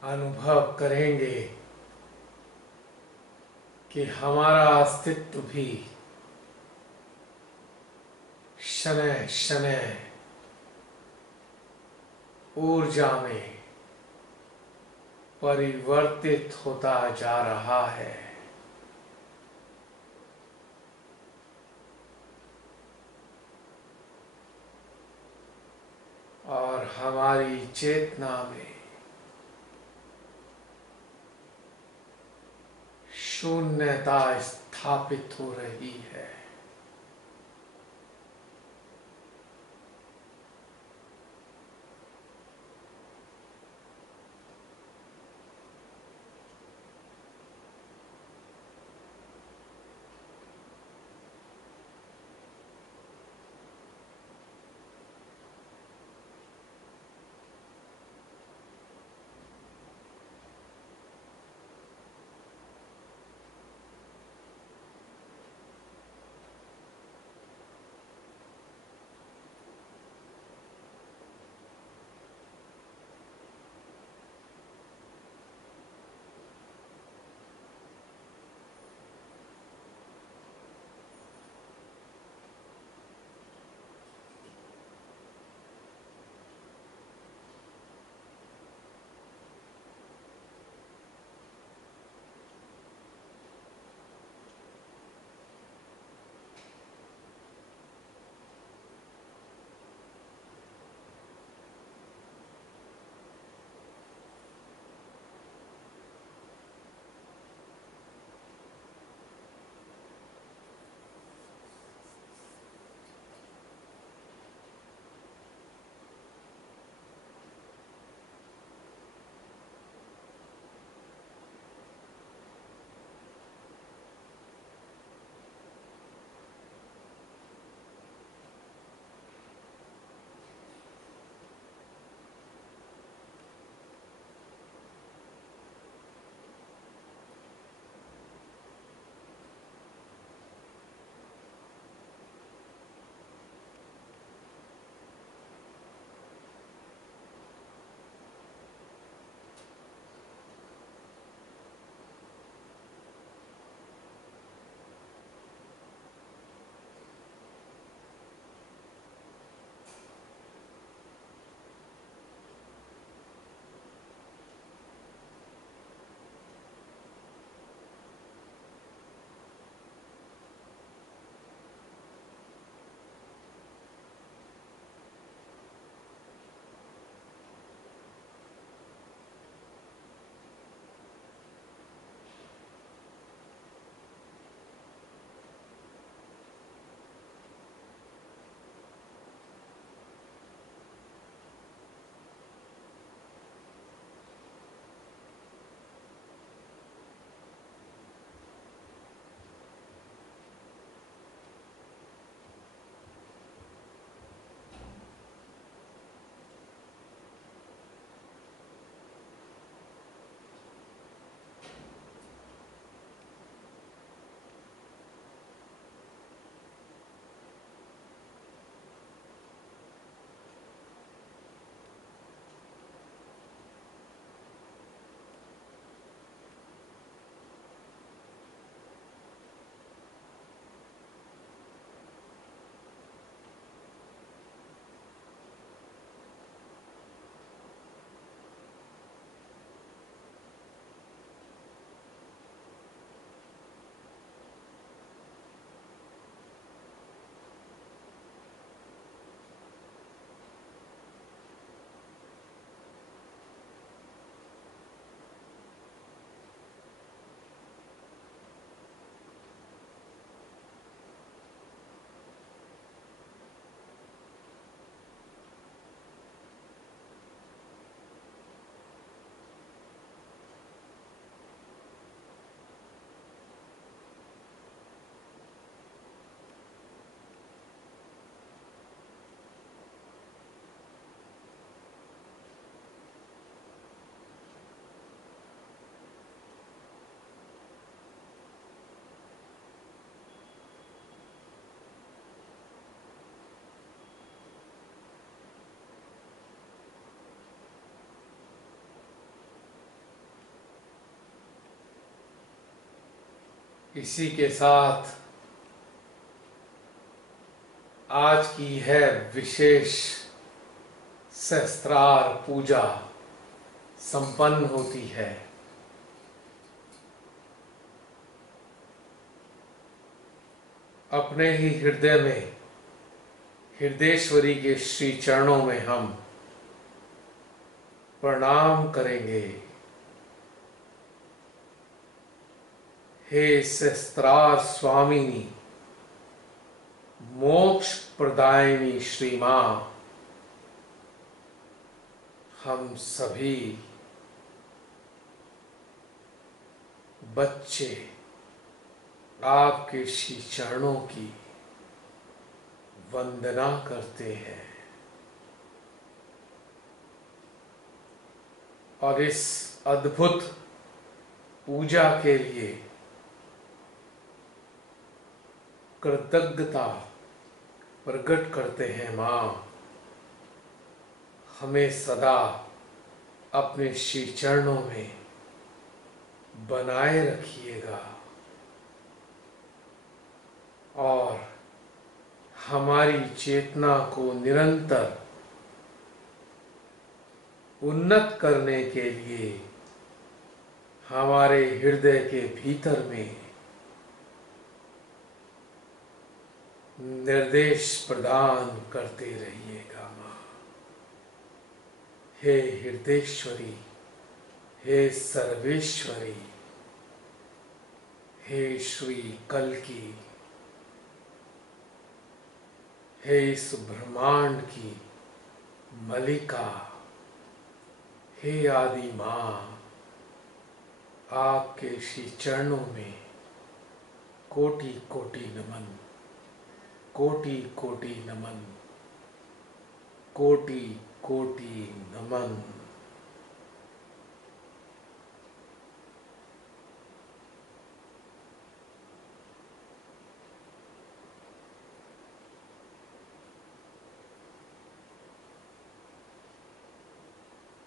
अनुभव करेंगे कि हमारा अस्तित्व भी शनैः शनैः ऊर्जा में परिवर्तित होता जा रहा है। और हमारी चेतना में शून्यता स्थापित हो रही है। इसी के साथ आज की है विशेष सहस्त्रार पूजा संपन्न होती है। अपने ही हृदय में हृदयेश्वरी के श्री चरणों में हम प्रणाम करेंगे। हे सहस्त्रार स्वामिनी, मोक्ष प्रदायिनी श्री मां, हम सभी बच्चे आपके श्री चरणों की वंदना करते हैं और इस अद्भुत पूजा के लिए कृतज्ञता प्रकट करते हैं। मां, हमें सदा अपने श्री चरणों में बनाए रखिएगा और हमारी चेतना को निरंतर उन्नत करने के लिए हमारे हृदय के भीतर में निर्देश प्रदान करते रहिएगा। मां, हे हृदयेश्वरी, हे सर्वेश्वरी, हे श्री कल्की, हे इस ब्रह्मांड की मलिका, हे आदि मां, आपके श्री चरणों में कोटि कोटि नमन, कोटि कोटि नमन, कोटि कोटि नमन।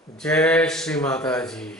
जय श्री माता जी।